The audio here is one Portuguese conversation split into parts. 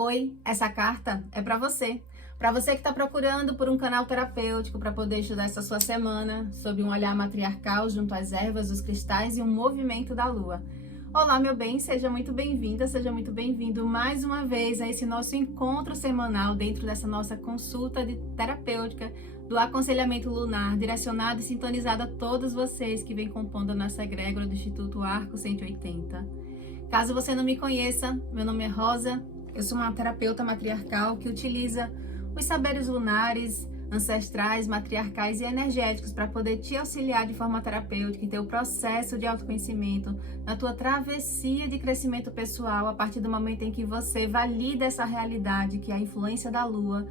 Oi, essa carta é para você. Para você que está procurando por um canal terapêutico para poder estudar essa sua semana sob um olhar matriarcal junto às ervas, os cristais e um movimento da lua. Olá, meu bem, seja muito bem-vinda, seja muito bem-vindo mais uma vez a esse nosso encontro semanal dentro dessa nossa consulta terapêutica do aconselhamento lunar, direcionado e sintonizado a todos vocês que vêm compondo a nossa egrégora do Instituto Arco 180. Caso você não me conheça, meu nome é Rosa. Eu sou uma terapeuta matriarcal que utiliza os saberes lunares, ancestrais, matriarcais e energéticos para poder te auxiliar de forma terapêutica em teu processo de autoconhecimento, na tua travessia de crescimento pessoal, a partir do momento em que você valida essa realidade que é a influência da lua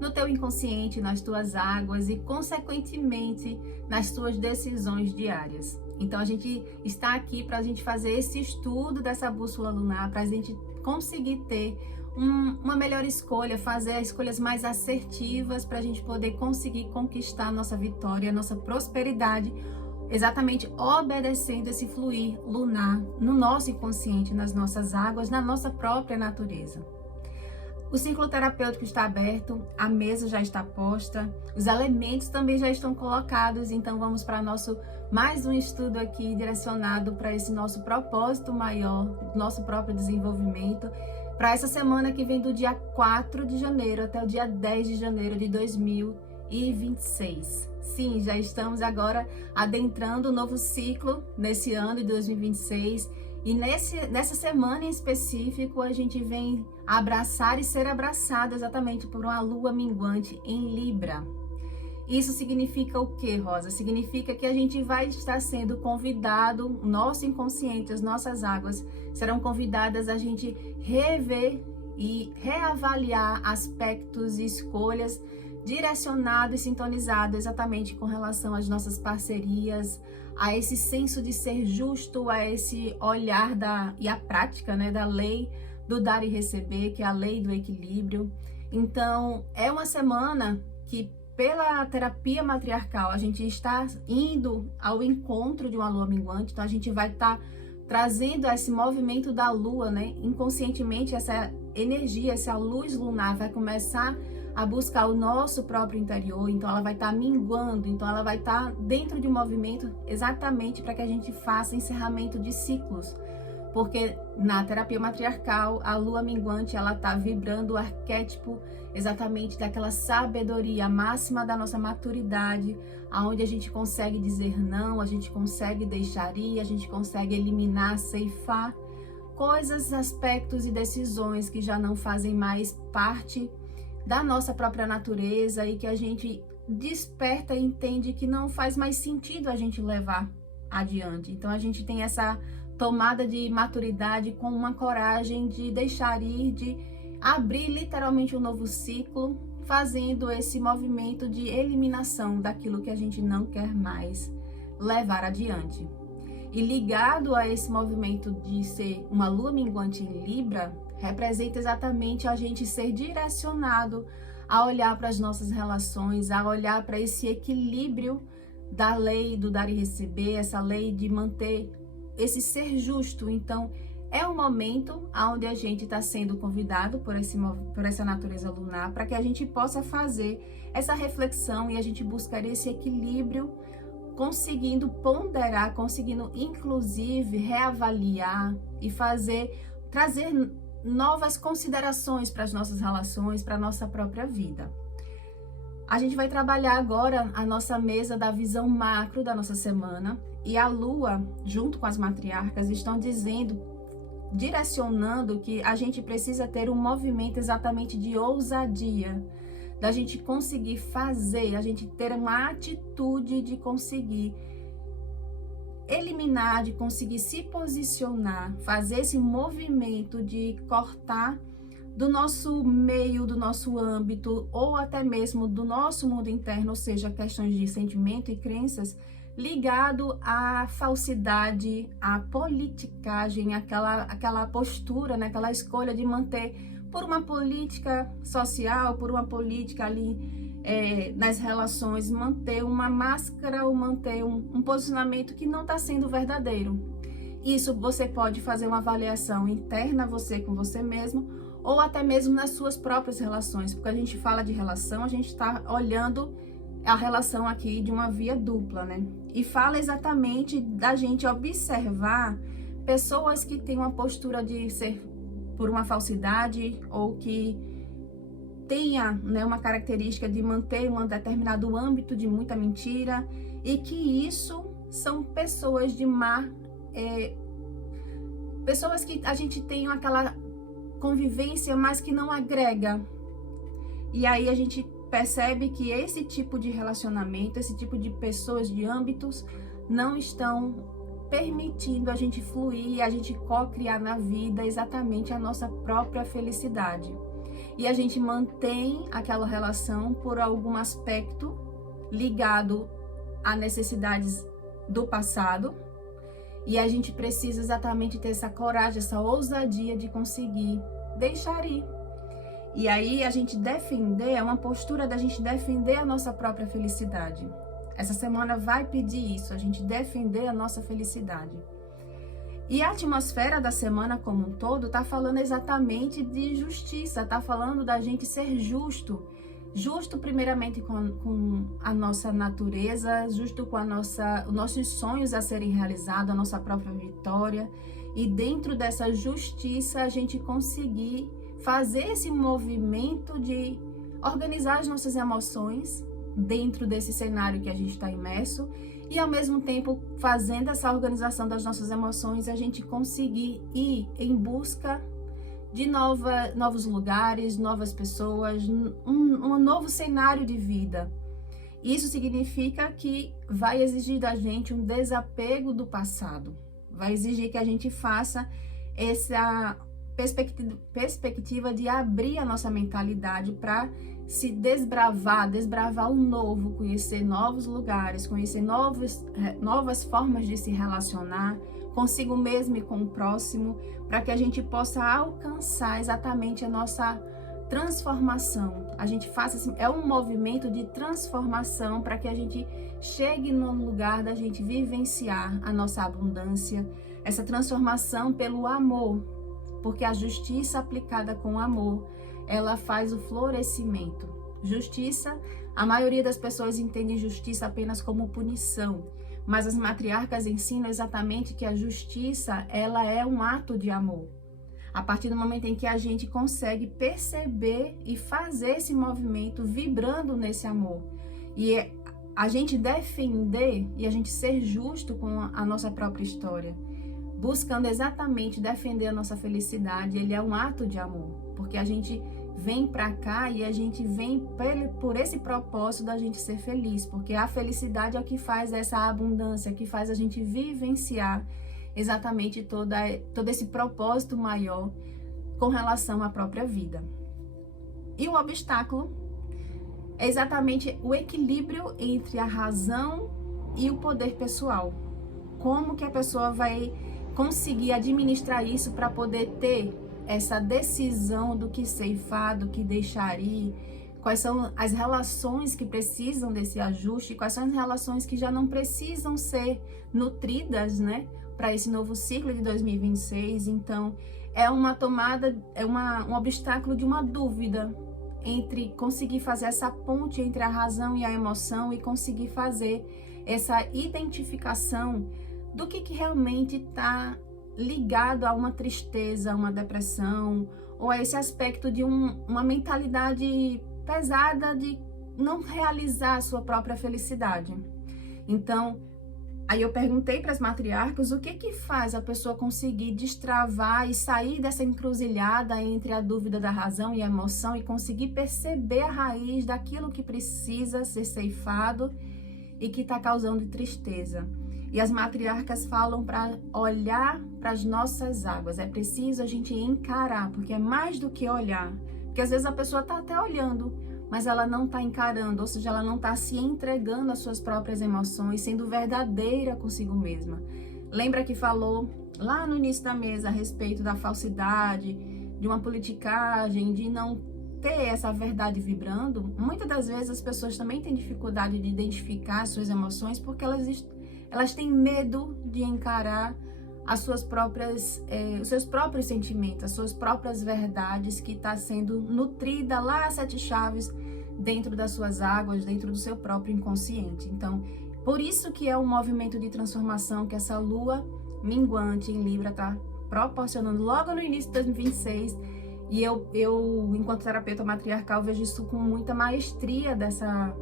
no teu inconsciente, nas tuas águas e, consequentemente, nas tuas decisões diárias. Então, a gente está aqui para a gente fazer esse estudo dessa bússola lunar, para a gente conseguir ter uma melhor escolha, fazer as escolhas mais assertivas para a gente poder conseguir conquistar a nossa vitória, a nossa prosperidade, exatamente obedecendo esse fluir lunar no nosso inconsciente, nas nossas águas, na nossa própria natureza. O círculo terapêutico está aberto, a mesa já está posta, os elementos também já estão colocados, então vamos para mais um estudo aqui direcionado para esse nosso propósito maior, nosso próprio desenvolvimento, para essa semana que vem do dia 4 de janeiro até o dia 10 de janeiro de 2026. Sim, já estamos agora adentrando um novo ciclo nesse ano de 2026. E nessa semana em específico, a gente vem abraçar e ser abraçado exatamente por uma lua minguante em Libra. Isso significa o quê, Rosa? Significa que a gente vai estar sendo convidado, o nosso inconsciente, as nossas águas serão convidadas a gente rever e reavaliar aspectos e escolhas direcionados e sintonizados exatamente com relação às nossas parcerias, a esse senso de ser justo, a esse olhar e a prática, né, da lei do dar e receber, que é a lei do equilíbrio. Então, é uma semana que, pela terapia matriarcal, a gente está indo ao encontro de uma lua minguante, então a gente vai estar trazendo esse movimento da lua, né? Inconscientemente, essa energia, essa luz lunar vai começar a buscar o nosso próprio interior, então ela vai estar minguando, então ela vai estar dentro de um movimento exatamente para que a gente faça encerramento de ciclos, porque na terapia matriarcal, a lua minguante, ela está vibrando o arquétipo exatamente daquela sabedoria máxima da nossa maturidade, aonde a gente consegue dizer não, a gente consegue deixar ir, a gente consegue eliminar, ceifar coisas, aspectos e decisões que já não fazem mais parte da nossa própria natureza e que a gente desperta e entende que não faz mais sentido a gente levar adiante. Então a gente tem essa tomada de maturidade com uma coragem de deixar ir, de abrir literalmente um novo ciclo, fazendo esse movimento de eliminação daquilo que a gente não quer mais levar adiante. E ligado a esse movimento de ser uma lua minguante em Libra, representa exatamente a gente ser direcionado a olhar para as nossas relações, a olhar para esse equilíbrio da lei do dar e receber, essa lei de manter esse ser justo. Então, é um momento onde a gente está sendo convidado por essa natureza lunar para que a gente possa fazer essa reflexão e a gente buscar esse equilíbrio, conseguindo ponderar, conseguindo inclusive reavaliar e trazer novas considerações para as nossas relações, para a nossa própria vida. A gente vai trabalhar agora a nossa mesa da visão macro da nossa semana, e a lua, junto com as matriarcas, estão direcionando que a gente precisa ter um movimento exatamente de ousadia, da gente conseguir fazer, a gente ter uma atitude de conseguir eliminar, de conseguir se posicionar, fazer esse movimento de cortar do nosso meio, do nosso âmbito, ou até mesmo do nosso mundo interno, ou seja, questões de sentimento e crenças, ligado à falsidade, à politicagem, aquela postura, né, aquela escolha de manter por uma política social, por uma política ali nas relações, manter uma máscara ou manter um posicionamento que não está sendo verdadeiro. Isso você pode fazer uma avaliação interna, você com você mesmo, ou até mesmo nas suas próprias relações, porque a gente fala de relação, a gente está olhando a relação aqui de uma via dupla, né? E fala exatamente da gente observar pessoas que têm uma postura de ser por uma falsidade ou que tenha, né, uma característica de manter um determinado âmbito de muita mentira, e que isso são pessoas de pessoas que a gente tem aquela convivência, mas que não agrega. E aí a gente percebe que esse tipo de relacionamento, esse tipo de pessoas, de âmbitos, não estão permitindo a gente fluir e a gente co-criar na vida exatamente a nossa própria felicidade. E a gente mantém aquela relação por algum aspecto ligado a necessidades do passado, e a gente precisa exatamente ter essa coragem, essa ousadia de conseguir deixar ir. E aí a gente defender, é uma postura da gente defender a nossa própria felicidade. Essa semana vai pedir isso, a gente defender a nossa felicidade. E a atmosfera da semana como um todo está falando exatamente de justiça, está falando da gente ser justo. Justo primeiramente com a nossa natureza, justo com os nossos sonhos a serem realizados, a nossa própria vitória. E dentro dessa justiça a gente conseguir fazer esse movimento de organizar as nossas emoções dentro desse cenário que a gente está imerso, e ao mesmo tempo fazendo essa organização das nossas emoções a gente conseguir ir em busca de novos lugares, novas pessoas, um novo cenário de vida. Isso significa que vai exigir da gente um desapego do passado, vai exigir que a gente faça essa perspectiva de abrir a nossa mentalidade para se desbravar o novo, conhecer novos lugares, conhecer novas formas de se relacionar consigo mesmo e com o próximo, para que a gente possa alcançar exatamente a nossa transformação. A gente faça assim, é um movimento de transformação para que a gente chegue no lugar da gente vivenciar a nossa abundância, essa transformação pelo amor, porque a justiça aplicada com amor, ela faz o florescimento. Justiça, a maioria das pessoas entende justiça apenas como punição, mas as matriarcas ensinam exatamente que a justiça, ela é um ato de amor. A partir do momento em que a gente consegue perceber e fazer esse movimento vibrando nesse amor. E a gente defender e a gente ser justo com a nossa própria história, buscando exatamente defender a nossa felicidade, ele é um ato de amor. Porque a gente vem para cá e a gente vem por esse propósito da gente ser feliz, porque a felicidade é o que faz essa abundância, que faz a gente vivenciar exatamente todo esse propósito maior com relação à própria vida. E o obstáculo é exatamente o equilíbrio entre a razão e o poder pessoal. Como que a pessoa vai conseguir administrar isso para poder ter essa decisão do que ceifar, do que deixar ir, quais são as relações que precisam desse ajuste, quais são as relações que já não precisam ser nutridas, né, para esse novo ciclo de 2026. Então, é uma tomada, um obstáculo de uma dúvida entre conseguir fazer essa ponte entre a razão e a emoção e conseguir fazer essa identificação do que realmente está ligado a uma tristeza, a uma depressão, ou a esse aspecto de uma mentalidade pesada de não realizar a sua própria felicidade. Então, aí eu perguntei para as matriarcas o que faz a pessoa conseguir destravar e sair dessa encruzilhada entre a dúvida da razão e a emoção e conseguir perceber a raiz daquilo que precisa ser ceifado e que está causando tristeza. E as matriarcas falam para olhar para as nossas águas. É preciso a gente encarar, porque é mais do que olhar. Porque às vezes a pessoa está até olhando, mas ela não está encarando, ou seja, ela não está se entregando às suas próprias emoções, sendo verdadeira consigo mesma. Lembra que falou lá no início da mesa a respeito da falsidade, de uma politicagem, de não ter essa verdade vibrando? Muitas das vezes as pessoas também têm dificuldade de identificar as suas emoções porque elas têm medo de encarar os seus próprios sentimentos, as suas próprias verdades que está sendo nutrida lá às 7 chaves dentro das suas águas, dentro do seu próprio inconsciente. Então, por isso que é um movimento de transformação que essa lua minguante em Libra está proporcionando logo no início de 2026. E eu, enquanto terapeuta matriarcal, vejo isso com muita maestria dessa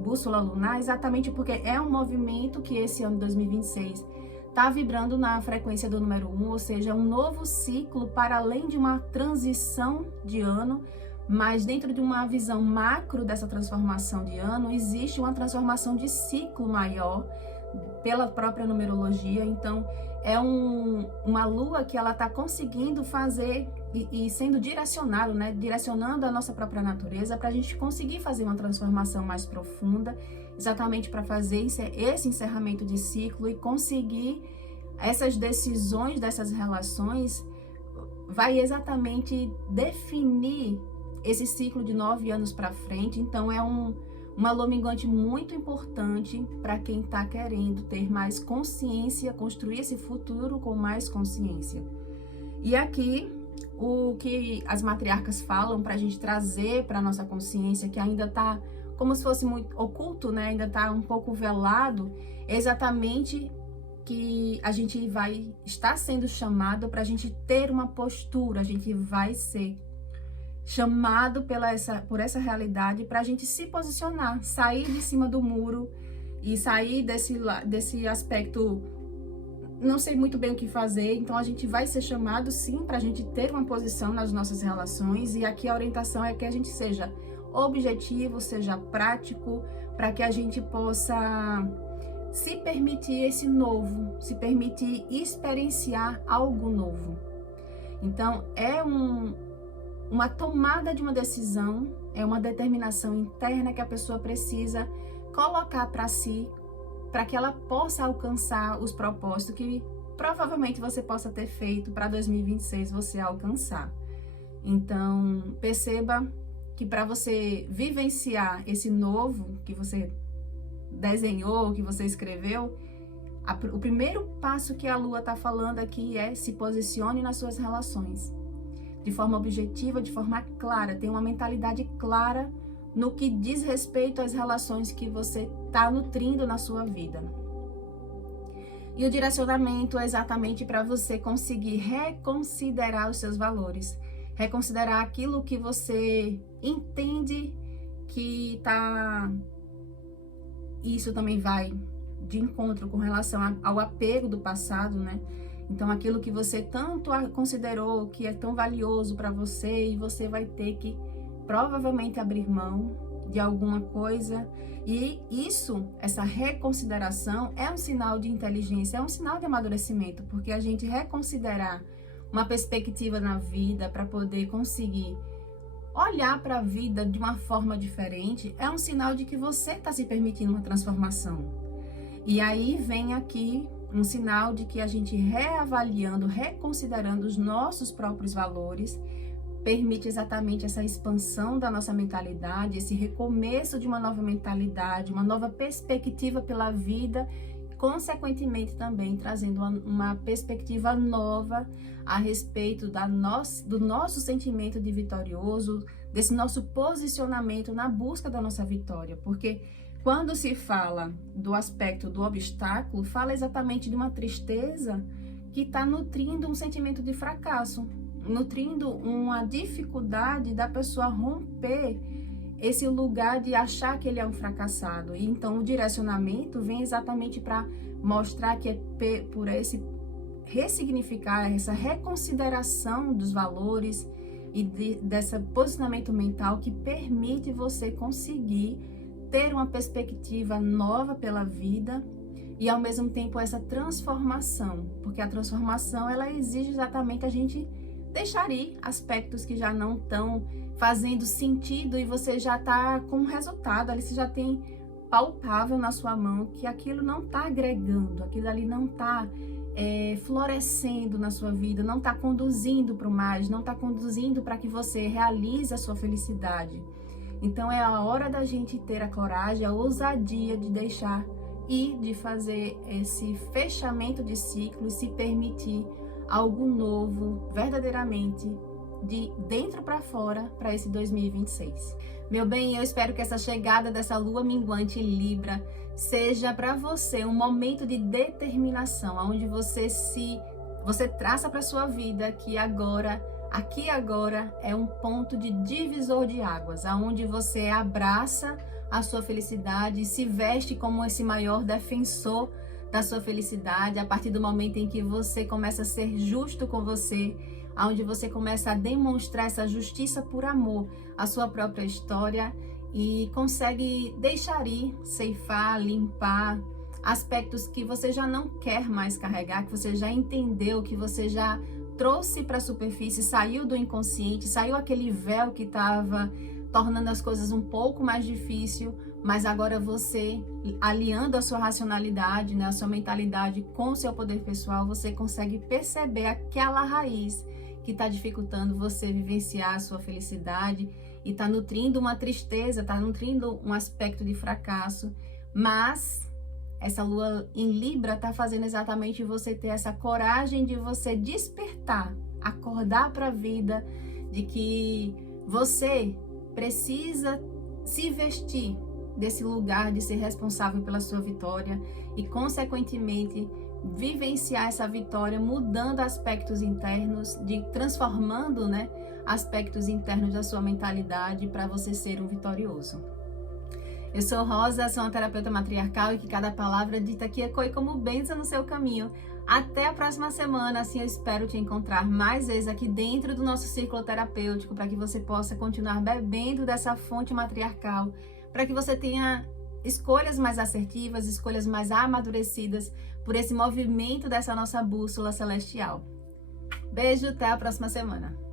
bússola lunar, exatamente porque é um movimento que esse ano de 2026 está vibrando na frequência do número 1, ou seja, um novo ciclo para além de uma transição de ano, mas dentro de uma visão macro dessa transformação de ano, existe uma transformação de ciclo maior pela própria numerologia. Então, é uma lua que ela está conseguindo fazer e sendo direcionado, né? Direcionando a nossa própria natureza para a gente conseguir fazer uma transformação mais profunda, exatamente para fazer esse encerramento de ciclo e conseguir essas decisões dessas relações, vai exatamente definir esse ciclo de 9 anos para frente. Então é uma lua minguante muito importante para quem está querendo ter mais consciência, construir esse futuro com mais consciência. E aqui, o que as matriarcas falam para a gente trazer para a nossa consciência, que ainda está como se fosse muito oculto, né? Ainda está um pouco velado, é exatamente que a gente vai estar sendo chamado para a gente ter uma postura, a gente vai ser chamado por essa realidade para a gente se posicionar, sair de cima do muro e sair desse aspecto, não sei muito bem o que fazer. Então a gente vai ser chamado sim para a gente ter uma posição nas nossas relações, e aqui a orientação é que a gente seja objetivo, seja prático, para que a gente possa se permitir esse novo, se permitir experienciar algo novo. Então é uma tomada de uma decisão, é uma determinação interna que a pessoa precisa colocar para si, para que ela possa alcançar os propósitos que provavelmente você possa ter feito para 2026 você alcançar. Então, perceba que para você vivenciar esse novo que você desenhou, que você escreveu, o primeiro passo que a Lua está falando aqui é: se posicione nas suas relações de forma objetiva, de forma clara, tenha uma mentalidade clara no que diz respeito às relações que você está nutrindo na sua vida. E o direcionamento é exatamente para você conseguir reconsiderar os seus valores, reconsiderar aquilo que você entende que está... Isso também vai de encontro com relação ao apego do passado, né? Então, aquilo que você tanto considerou que é tão valioso para você, e você vai ter que provavelmente abrir mão de alguma coisa. E isso, essa reconsideração, é um sinal de inteligência, é um sinal de amadurecimento, porque a gente reconsiderar uma perspectiva na vida para poder conseguir olhar para a vida de uma forma diferente é um sinal de que você está se permitindo uma transformação. E aí vem aqui um sinal de que a gente reavaliando, reconsiderando os nossos próprios valores, permite exatamente essa expansão da nossa mentalidade, esse recomeço de uma nova mentalidade, uma nova perspectiva pela vida, consequentemente também trazendo uma perspectiva nova a respeito do nosso sentimento de vitorioso, desse nosso posicionamento na busca da nossa vitória. Porque quando se fala do aspecto do obstáculo, fala exatamente de uma tristeza que está nutrindo um sentimento de fracasso, nutrindo uma dificuldade da pessoa romper esse lugar de achar que ele é um fracassado. E então o direcionamento vem exatamente para mostrar que é por esse ressignificar, essa reconsideração dos valores e desse posicionamento mental que permite você conseguir ter uma perspectiva nova pela vida e ao mesmo tempo essa transformação, porque a transformação ela exige exatamente a gente deixar ir aspectos que já não estão fazendo sentido, e você já está com um resultado ali, você já tem palpável na sua mão que aquilo não está agregando, aquilo ali não está florescendo na sua vida, não está conduzindo para o mais, não está conduzindo para que você realize a sua felicidade. Então é a hora da gente ter a coragem, a ousadia de deixar e de fazer esse fechamento de ciclo e se permitir algo novo, verdadeiramente, de dentro para fora, para esse 2026. Meu bem, eu espero que essa chegada dessa lua minguante em Libra seja para você um momento de determinação, onde você traça para sua vida que aqui e agora é um ponto de divisor de águas, aonde você abraça a sua felicidade e se veste como esse maior defensor da sua felicidade, a partir do momento em que você começa a ser justo com você, onde você começa a demonstrar essa justiça por amor à sua própria história e consegue deixar ir, ceifar, limpar aspectos que você já não quer mais carregar, que você já entendeu, que você já trouxe para a superfície, saiu do inconsciente, saiu aquele véu que estava tornando as coisas um pouco mais difícil, mas agora você, aliando a sua racionalidade, né, a sua mentalidade com o seu poder pessoal, você consegue perceber aquela raiz que está dificultando você vivenciar a sua felicidade e está nutrindo uma tristeza, está nutrindo um aspecto de fracasso, mas essa lua em Libra está fazendo exatamente você ter essa coragem de você despertar, acordar para a vida, de que você precisa se vestir desse lugar de ser responsável pela sua vitória e, consequentemente, vivenciar essa vitória mudando aspectos internos, transformando, né, aspectos internos da sua mentalidade para você ser um vitorioso. Eu sou Rosa, sou uma terapeuta matriarcal e que cada palavra dita aqui ecoe como bênção no seu caminho. Até a próxima semana, assim eu espero te encontrar mais vezes aqui dentro do nosso círculo terapêutico para que você possa continuar bebendo dessa fonte matriarcal, para que você tenha escolhas mais assertivas, escolhas mais amadurecidas por esse movimento dessa nossa bússola celestial. Beijo, até a próxima semana.